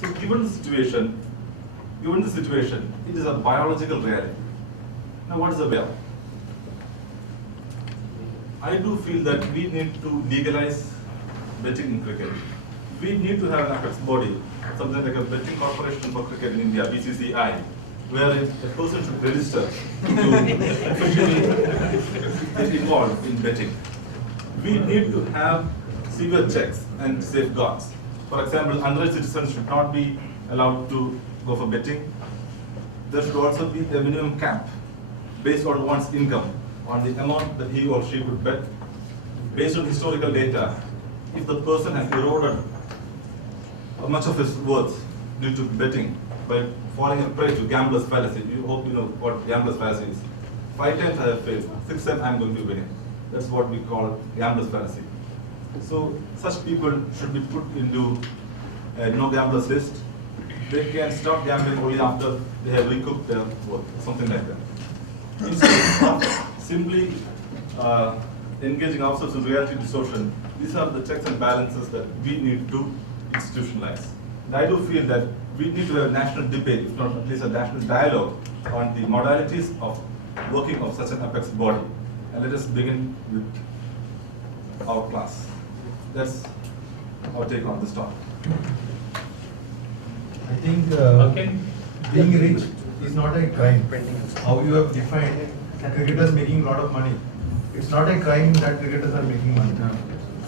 So given the situation, it is a biological reality. Now what is the way out? I do feel that we need to legalize betting in cricket. We need to have an apex body, something like a betting corporation for cricket in India, BCCI, where a person should register to officially get involved in betting. We need to have severe checks and safeguards. For example, underage citizens should not be allowed to go for betting. There should also be a minimum cap based on one's income, on the amount that he or she could bet. Based on historical data, if the person has eroded much of his worth due to betting by falling a prey to gambler's fallacy, you hope you know what gambler's fallacy is. 5 times I have failed, 6 times I am going to win. That's what we call gambler's fallacy. So such people should be put into a no gamblers list. They can stop gambling only after they have recouped their worth, something like that. Instead of simply engaging ourselves in reality distortion, these are the checks and balances that we need to institutionalize. And I do feel that we need to have a national debate, if not at least a national dialogue, on the modalities of working of such an apex body. And let us begin with our class. That's our take on this topic. I think being rich is not a crime. How you have defined cricketers making a lot of money. It's not a crime that cricketers are making money.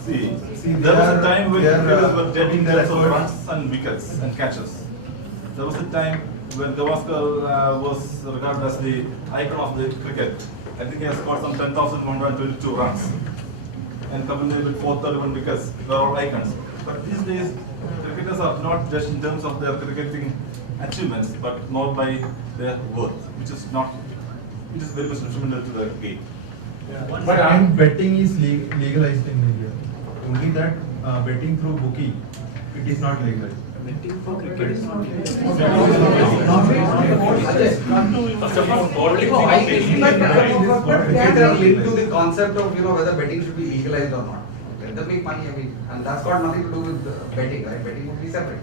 See, there was a time when cricketers were getting their runs and wickets and catches. There was a time when Gavaskar was regarded as the icon of the cricket. I think he has scored some 10,122 runs. And Kapil Dev with 431 wickets, they are all icons. But these days, cricketers are not just in terms of their cricketing achievements, but more by their worth, which is very much detrimental to the game. Yeah. But betting is legalized in India. Only that betting through bookie, it is not legalized. Betting for cricket is not legalized. They are linked to the concept of whether betting should be legalized or not. Let them make money, and that's got nothing to do with betting, right? Betting would be separate,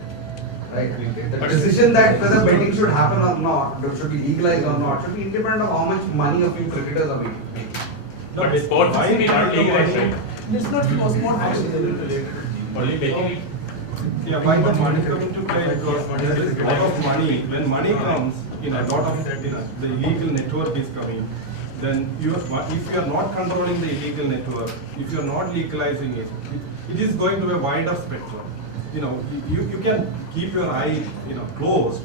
right? The decision that whether betting should happen or not, should be legalized or not, should be independent of how much money a few cricketers are making. But sports is not legalized, right? It's not sport. Only betting. Yeah, why the money coming to play? Because there is a lot of money. When money comes in a lot of the illegal network is coming, then if you are not controlling the illegal network, if you are not legalizing it, it is going to a wider spectrum. You can keep your eye closed.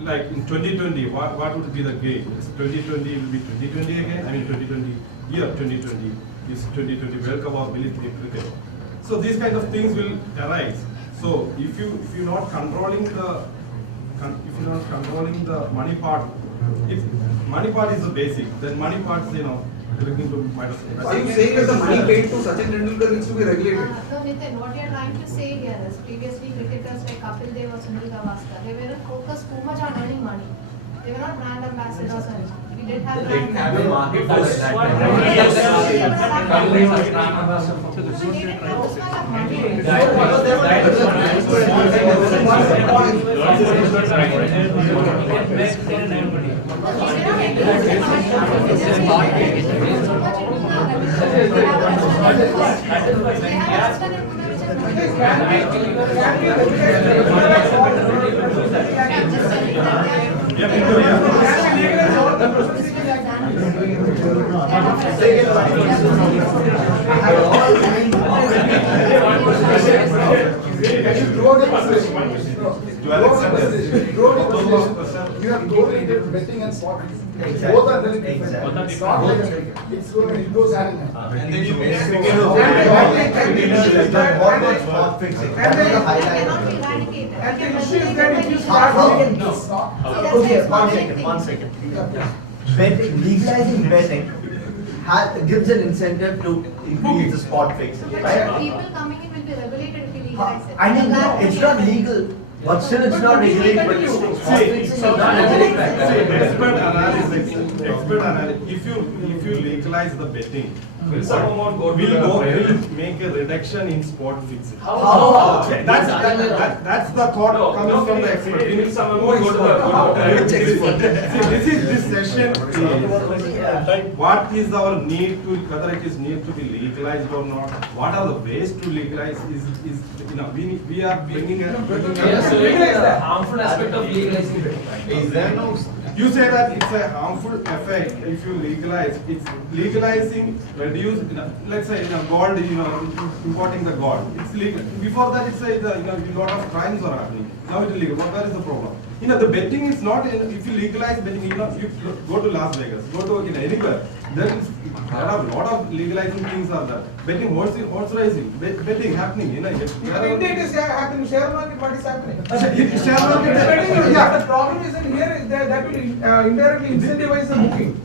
Like in 2020, what would be the game? Is 2020 will be 2020 again? I mean 2020 year 2020 is 2020 World Cup or will it be cricket? So these kind of things will arise. So if you're not controlling the money part, if money part is the basic, then money parts looking to wider. Are you saying that the money paid to Sachin Tendulkar needs to be regulated? No, Nitin, what you are trying to say here is previously cricketers like Kapil Dev or Sunil Gavaskar, they were focused too much on earning money. They were not brand ambassadors or anything. We didn't have brand Have a market for that. You have correlated betting and sport. Both are very different. It's not like it goes hand in hand. And then you And the issue is that if you start Okay, one second. Betting, legalizing betting gives an incentive to increase the spot fixing, right? people coming in will be regulated if you legalize it. I mean, no, it's not legal, but still it's not regulated. But spot fixing is not regulated. Expert analysis. If you legalize the betting, Will some amount go to the will make a reduction in spot fixing. How? That's the thought coming from the expert. Will some amount go to the This session is what is our need to, whether it is need to be legalized or not, what are the ways to legalize is we are bringing a. Yes, legalize the harmful aspect of legalizing betting. Is there no, you say that it's a harmful effect if you legalize, it's legalizing, reduce, let's say, gold, importing the gold, it's legal. Before that, it's a lot of crimes are happening. Now it is legal. Where is the problem? The betting is not, if you legalize betting, you go to Las Vegas, go to anywhere, there are a lot of legalizing things are there. Betting, horse racing, betting happening, In India it is happening, share market, what is happening? Share market, Yeah, the problem is in here, that will indirectly incentivize the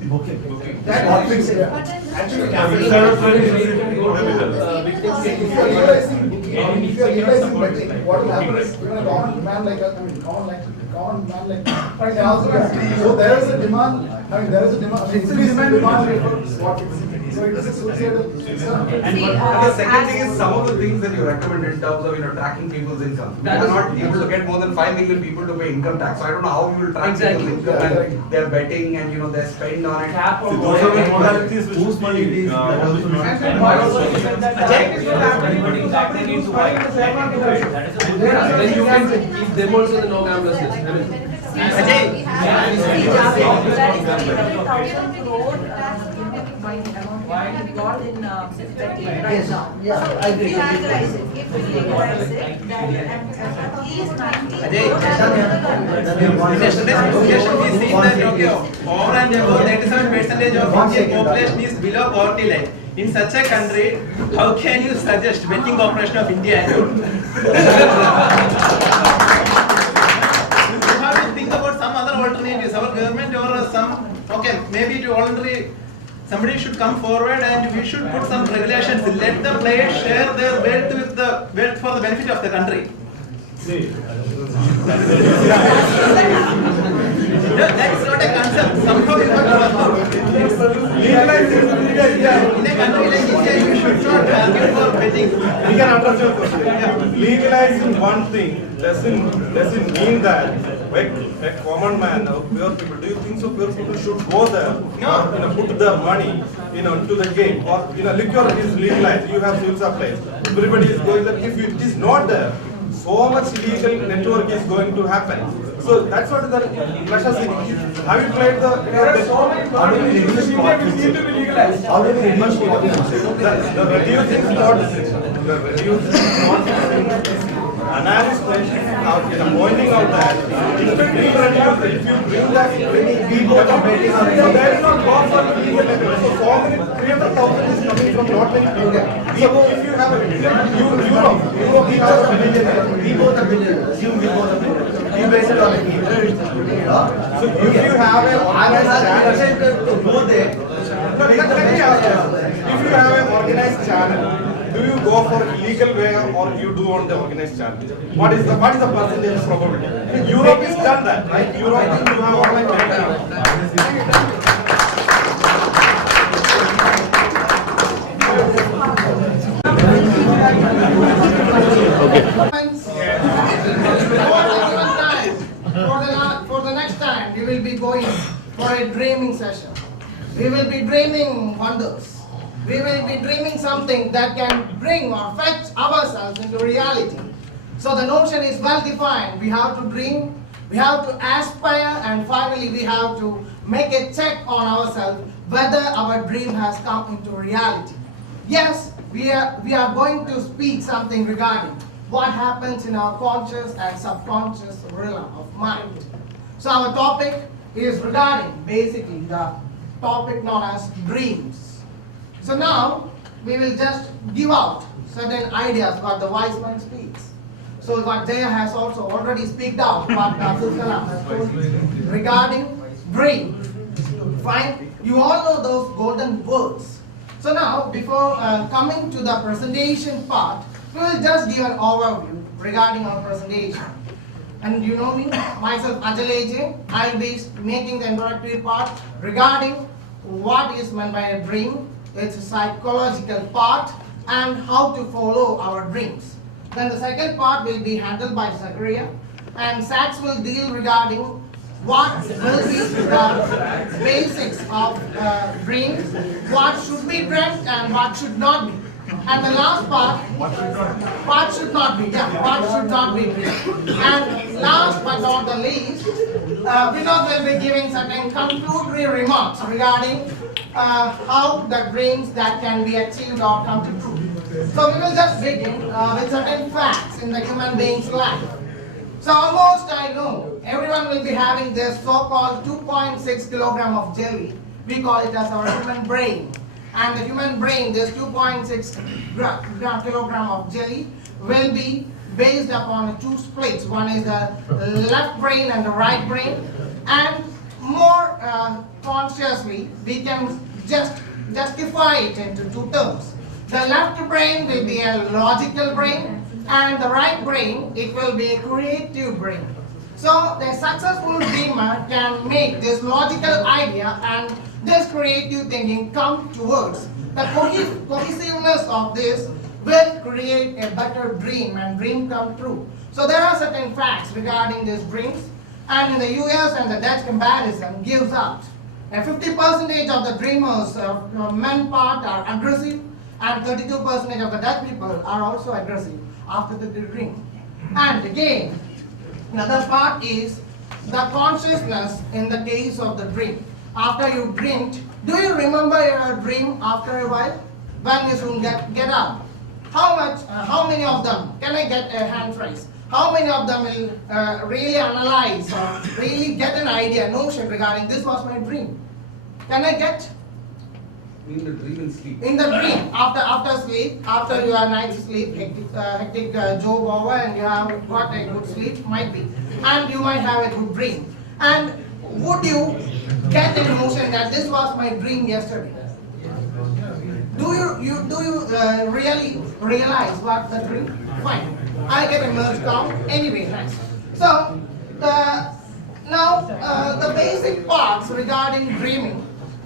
booking. Spot fixing. But then Actually, if you are legalizing betting, what will happen is, even a common man like us, can also get. So there is a demand, increase in demand for spot fixing. So it is a suicidal system. And the second thing is some of the things that you recommend in terms of tracking people's income. We are not able to get more than 5 million people to pay income tax. So I don't know how you will track people's income and their betting and their spend on it. Those are the modalities which Whose money it is, that also not. And why also is that right is not happening, but exactly needs to buy the share market also. Then you can keep them also the no gamblers list. Why it got in betting right Yes, now. yeah, I agree. If we legalize it, he is 90. In yesterday's discussion, we seen that over and above 97% of Indian population is below poverty line. In such a country, how can you suggest betting operation of India alone? You have to think about some other alternatives. Our government or some, maybe to voluntary, somebody should come forward and we should put some regulations. Let the players share their wealth for the benefit of the country. See, That is not a concept. Somehow you have to work out. In a country like India, you should not argue for betting. We can address your question. Legalizing one thing doesn't mean that a common man or poor people. Do you think so? Poor people should go there, put their money, to the game, or liquor is legalized. You have fuel supplies. Everybody is going there. If it is not there, so much illegal network is going to happen. So that's what the Russia is saying. Have you played the? There are so many problems in India which need to be legalized. How do we reduce spot fixing? The reducing spot is analysis pointing out that if you bring that people are betting on it, so there is not law for illegal network. So many 300,000 is coming from not many people. So if you have a Europe We both are billionaires. Assume we both are billionaires. You base it on the game. So if you have a organized channel, to go there. let me ask you, if you have an organized channel, do you go for illegal way or you do on the organized channel? What is the percentage probability? Europe has done that, right? Europe you have online channel. For the next time, we will be going for a dreaming session. We will be dreaming wonders. We will be dreaming something that can bring or fetch ourselves into reality. So the notion is well defined. We have to dream, we have to aspire, and finally we have to make a check on ourselves whether our dream has come into reality. Yes, we are going to speak something regarding what happens in our conscious and subconscious realm of mind. So our topic is regarding basically the topic known as dreams. So now we will just give out certain ideas what the wise man speaks. So what Jaya has also already speaked out what Abdul Kalam has told regarding dream. Fine, you all know those golden words. So now before coming to the presentation part, we will just give an overview regarding our presentation. And you know me, myself Ajal AJ, I will be making the introductory part regarding what is meant by a dream, its psychological part, and how to follow our dreams. Then the second part will be handled by Zachariah, and Sachs will deal regarding what will be the basics of dreams, what should be dreamt and what should not be. And the last part, what should not be, what should not be dreamt. And last but not the least, Vinod will be giving certain conclusory remarks regarding how the dreams that can be achieved or come to true. So we will just begin with certain facts in the human being's life. So almost I know everyone will be having this so-called 2.6 kilogram of jelly. We call it as our human brain. And the human brain, this 2.6 kilogram of jelly will be based upon two splits. One is the left brain and the right brain. And more consciously, we can just justify it into two terms. The left brain will be a logical brain, and the right brain, it will be a creative brain. So the successful dreamer can make this logical idea and this creative thinking come towards the cohesiveness of this will create a better dream and dream come true. So there are certain facts regarding these dreams, and in the US and the Dutch comparison gives out a 50% of the dreamers men part are aggressive, and 32% of the Dutch people are also aggressive after the dream. And again, another part is the consciousness in the case of the dream. After you dreamed, do you remember your dream after a while? When you soon get up? How many of them, can I get a hand raise? How many of them will really analyze or really get an idea, notion regarding this was my dream? Can I get? In the dream and sleep. In the dream, after sleep, after your night's sleep, hectic job over, and you have got a good sleep, might be, and you might have a good dream. And would you get an emotion that this was my dream yesterday? Do you really realize what the dream? Fine, I get a merge count anyway. Nice. So now the basic parts regarding dreaming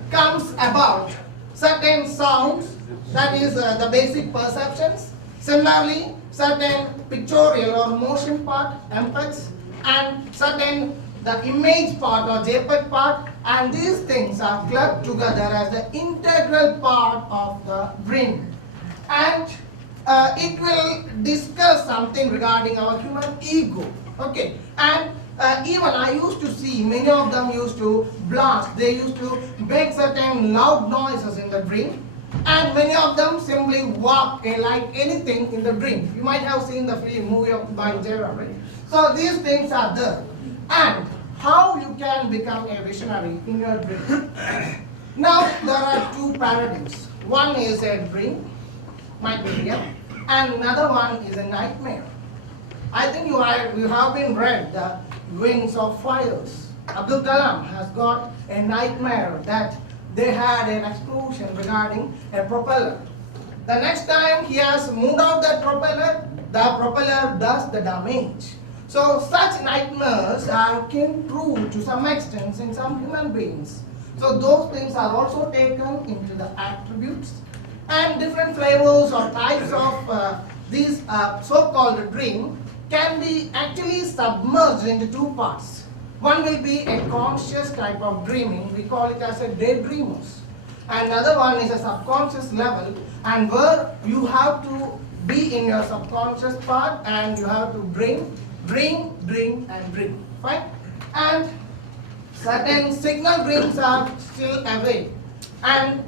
comes about certain sounds, that is the basic perceptions. Similarly, certain pictorial or motion part, empaths, and certain the image part or JPEG part, and these things are clubbed together as the integral part of the dream. And it will discuss something regarding our human ego. Okay, and even I used to see many of them used to blast, they used to make certain loud noises in the dream, and many of them simply walk like anything in the dream. You might have seen the film movie by Jera, right? So these things are there. And how you can become a visionary in your dream. Now there are two paradigms. One is a dream, might be real, and another one is a nightmare. I think you have been read the Wings of Fires. Abdul Kalam has got a nightmare that they had an explosion regarding a propeller. The next time he has moved out that propeller, the propeller does the damage. So such nightmares are came true to some extent in some human beings. So those things are also taken into the attributes, and different flavors or types of these so-called dream can be actually submerged into two parts. One will be a conscious type of dreaming, we call it as a daydreamers. Another one is a subconscious level, and where you have to be in your subconscious part and you have to dream, and dream. Fine? And certain signal dreams are still away. And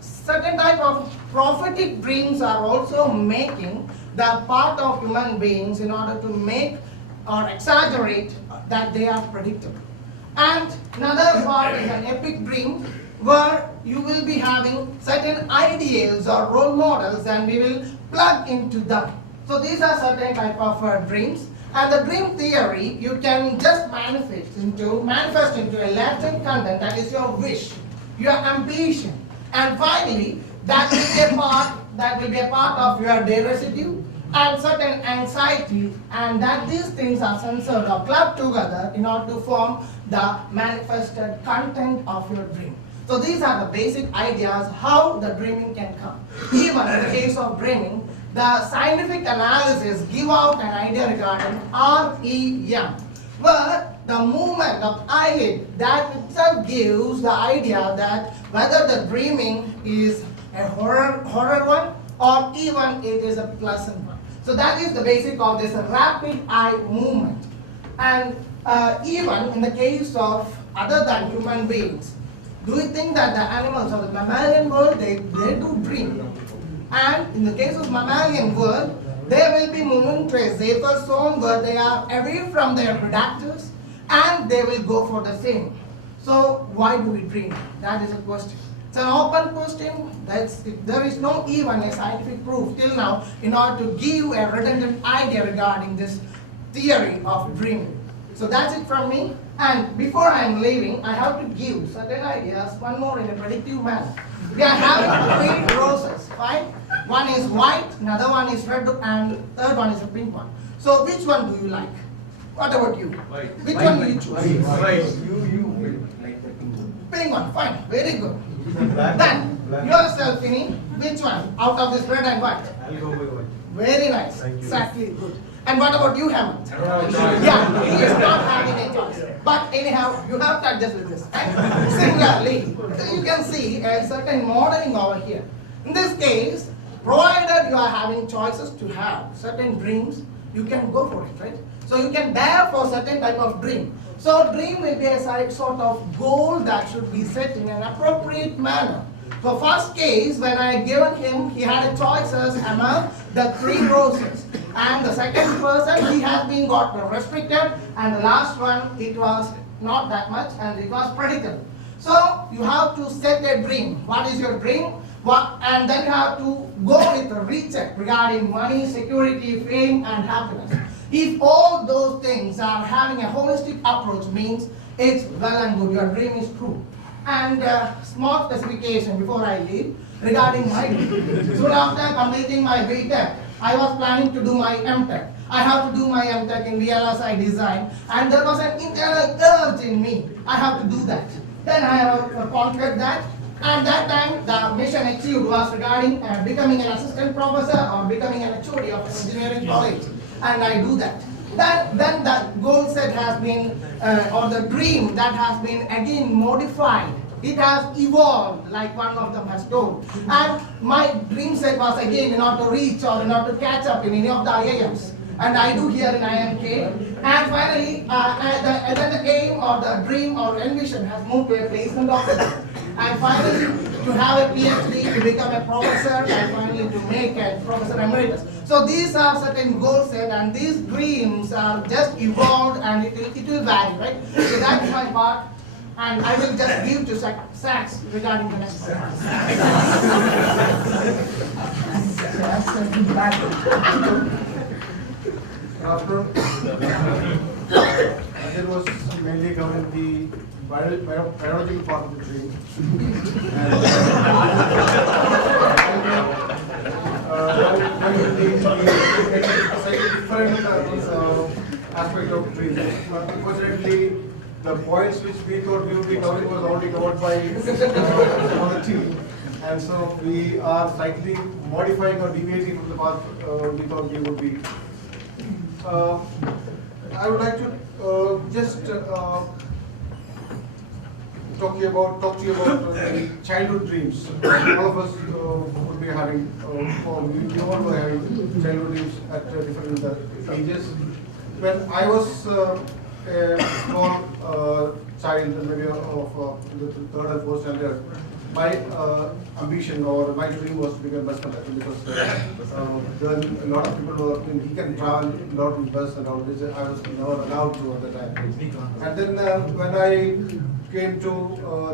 certain type of prophetic dreams are also making the part of human beings in order to make or exaggerate that they are predictable. And another part is an epic dream where you will be having certain ideals or role models and we will plug into them. So these are certain type of dreams. And the dream theory you can just manifest into a latent content, that is your wish, your ambition. And finally, that will be a part of your day residue and certain anxiety, and that these things are censored or clubbed together in order to form the manifested content of your dream. So these are the basic ideas how the dreaming can come. Even in the case of dreaming, the scientific analysis give out an idea regarding REM, where the movement of eyelid that itself gives the idea that whether the dreaming is a horror one or even it is a pleasant one. So that is the basic of this rapid eye movement. And even in the case of other than human beings, do you think that the animals of the mammalian world, they do dream? And in the case of mammalian world, there will be movement to a safer zone where they are away from their predators and they will go for the same. So why do we dream? That is a question. It's an open question. There is no even a scientific proof till now in order to give a redundant idea regarding this theory of dreaming. So that's it from me. And before I am leaving, I have to give certain ideas, one more in a predictive manner. We are having 3 roses, fine? One is white, another one is red, and third one is a pink one. So which one do you like? What about you? White. Which one do you choose? White. You like the pink one. Pink one, fine, very good. Then yourself, Finny, which one out of this red and white? I'll go with white. Very nice, Thank you. exactly good. And what about you, Hemant? Yeah, he is not having a choice. But anyhow, you have to adjust with this. And similarly, you can see a certain modeling over here. In this case, provided you are having choices to have certain dreams, you can go for it, right? So you can dare for certain type of dream. So dream will be a sort of goal that should be set in an appropriate manner. For first case, when I given him, he had a choices among the 3 roses. And the second person, he has been got restricted, and the last one, it was not that much, and it was predictable. So you have to set a dream. What is your dream? And then you have to go with a recheck regarding money, security, fame, and happiness. If all those things are having a holistic approach, means it's well and good, your dream is true. And small specification before I leave regarding my dream. Soon after completing my BTech, I was planning to do my MTech. I have to do my MTech in VLSI design, and there was an internal urge in me. I have to do that. Then I have conquered that. And that time, the mission achieved was regarding becoming an assistant professor or becoming an HOD of an engineering college. And I do that. Then the goal set has been, or the dream that has been again modified. It has evolved, like one of them has told. And my dream set was again in order to reach or in order to catch up in any of the IIMs. And I do here in IMK. And finally, the aim or the dream or envision has moved to a placement officer. And finally, to have a PhD, to become a professor, and finally to make a professor emeritus. So these are certain goals set, and these dreams are just evolved, and it will vary, right? So that's my part. And I will just give to Sachs regarding the next part. It was mainly covering the biological part of the dream. Different aspect of dream. Unfortunately, the points which we thought we would be covering was already covered by another team. And so we are slightly modifying or deviating from the path we thought we would be. I would like to just talk to you about the childhood dreams. All of us would be having, or we all were having childhood dreams at different ages. When I was a small child, maybe of the 3rd and 4th standard, my ambition or my dream was to become bus conductor, because then a lot of people were, he can travel a lot in bus and all this. I was never allowed to at the time. And then when I came to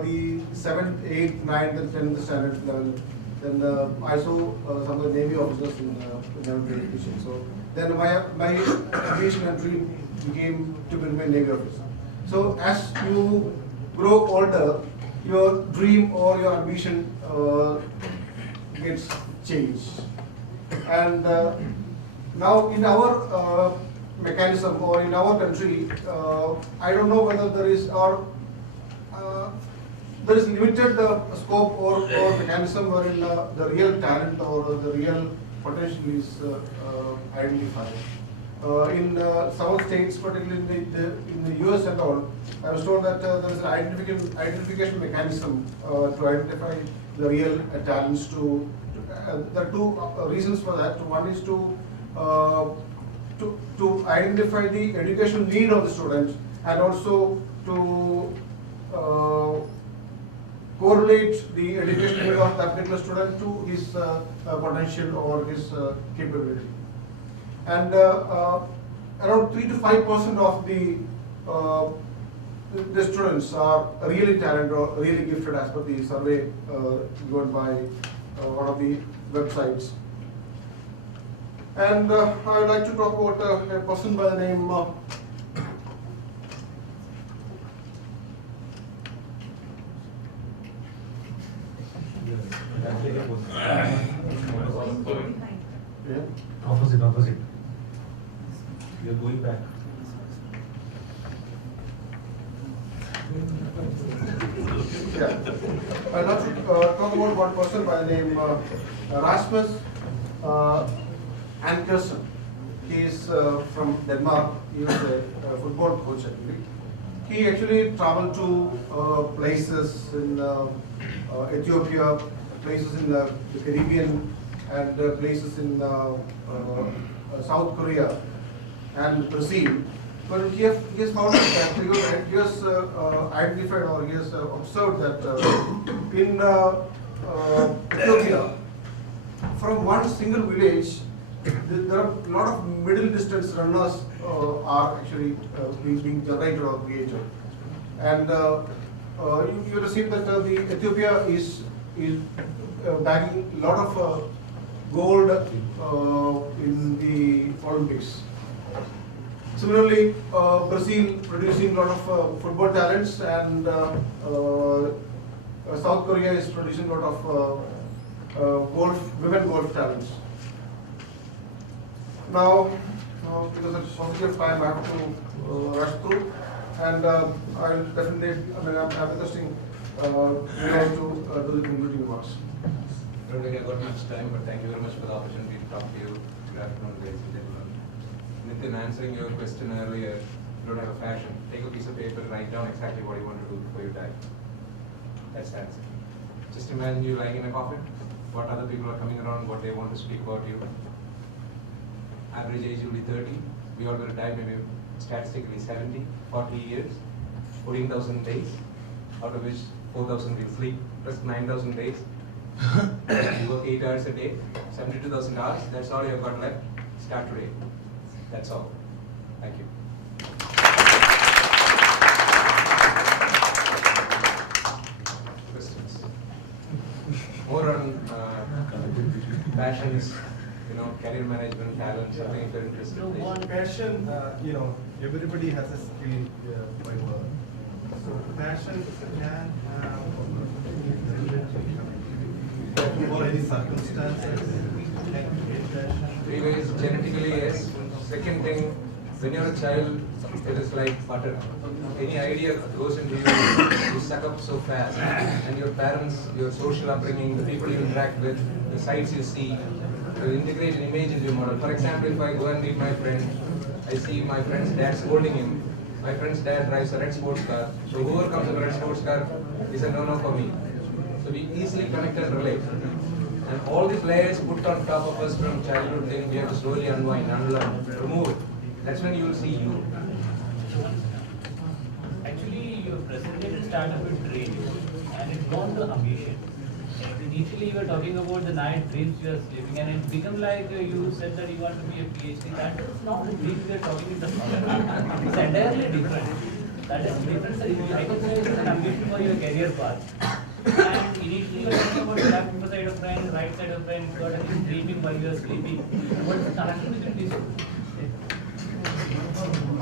the 7th, 8th, 9th and 10th standard level, then I saw some of the Navy officers in Naval Education. So then my ambition and dream became to become a Navy officer. So as you grow older, your dream or your ambition gets changed. And now in our mechanism or in our country, I don't know whether there is, or there is limited scope or mechanism wherein the real talent or the real potential is identified. In some states, particularly in the US and all, I was told that there is an identification mechanism to identify the real talents. There are two reasons for that. One is to identify the educational need of the student, and also to correlate the educational need of that particular student to his potential or his capability. And around 3 to 5% of the students are really talented or really gifted, as per the survey given by one of the websites. And I would like to talk about a person by the name Opposite. You're going back. Yeah. I'd like to talk about one person by the name Rasmus Ankersen. He is from Denmark. He was a football coach actually. He actually traveled to places in Ethiopia, places in the Caribbean, and places in South Korea and Brazil. But he has found that he has identified or he has observed that in Ethiopia, from one single village, there are a lot of middle distance runners are actually being generated or created. And you have seen that the Ethiopia is bagging a lot of gold in the Olympics. Similarly, Brazil producing a lot of football talents, and South Korea is producing a lot of women golf talents. Now, because of paucity of time, I have to rush through, and I'll definitely, I'm requesting you guys to do the concluding remarks. I don't think I've got much time, but thank you very much for the opportunity to talk to you. Good afternoon, ladies and gentlemen. Nitin, answering your question earlier, you don't have a fashion. Take a piece of paper, write down exactly what you want to do before you die. That's the answer. Just imagine you lying in a coffin, what other people are coming around, what they want to speak about you. Average age will be 30. We all going to die maybe statistically 70, 40 years, 14,000 days, out of which 4,000 will sleep, plus 9,000 days. You work 8 hours a day, 72,000 hours, that's all you've got left. Start today. That's all. Thank you. Questions? More on passions, career management, talent, something if you're interested. On passion, everybody has a skill by birth. So passion can for any circumstances. Three ways, genetically yes. Second thing, when you're a child, it is like butter. Any idea goes into you, you suck up so fast. And your parents, your social upbringing, the people you interact with, the sights you see, you integrate an image into your model. For example, if I go and meet my friend, I see my friend's dad scolding him. My friend's dad drives a red sports car. So whoever comes in a red sports car is a no-no for me. So we easily connect and relate. And all these layers put on top of us from childhood thing, we have to slowly unwind, unlearn, remove it. That's when you will see you. Actually, your presentation started with dreams and it gone to ambition. Initially, you were talking about the night dreams you are sleeping, and it became like you said that you want to be a PhD. That is not the dream we are talking in the future. It's entirely different. That is different. I can say it's an ambition for your career path. And initially, you were talking about the left side of brain, right side of brain. You are dreaming while you are sleeping. What is the connection between these two?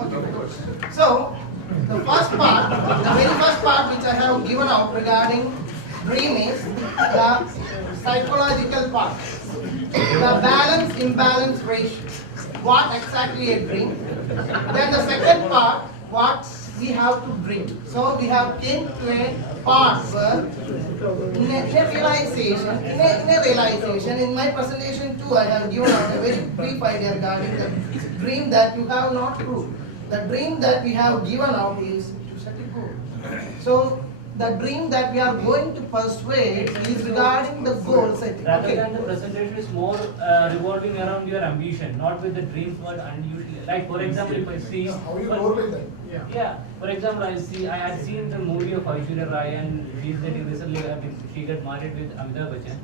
Okay. So, the first part, the very first part which I have given out regarding dream is the psychological part. The balance-imbalance ratio. What exactly a dream? Then the second part, what we have to dream. So we have came to a part where in a realization, in my presentation too, I have given out a very brief idea regarding the dream that you have not proved. The dream that we have given out is to set a goal. So the dream that we are going to persuade is regarding the goal setting. Rather Okay. than the presentation is more revolving around your ambition, not with the dreams what unusually. Like for example, if I see. How you correlate that? Yeah. For example, I had seen the movie of Aishwarya Rai and she's getting recently. I mean, she got married with Amitabh Bachchan.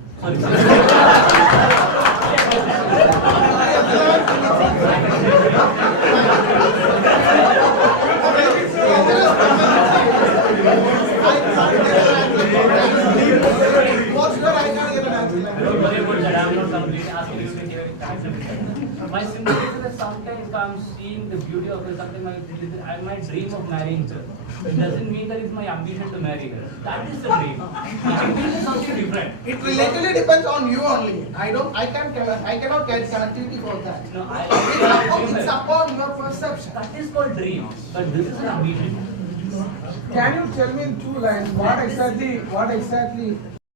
What's your I can't get an answer. Don't worry about that. I'm not completely asking you to give it time. My sympathy is that sometimes I'm seeing the beauty of her, something I might dream of marrying her. It doesn't mean that it's my ambition to marry her. That is the dream. My ambition is something different. It relatively depends on you only. I cannot get connectivity for that. No, It's upon your perception. That is called dream. But this is an ambition. Can you tell me in 2 lines what exactly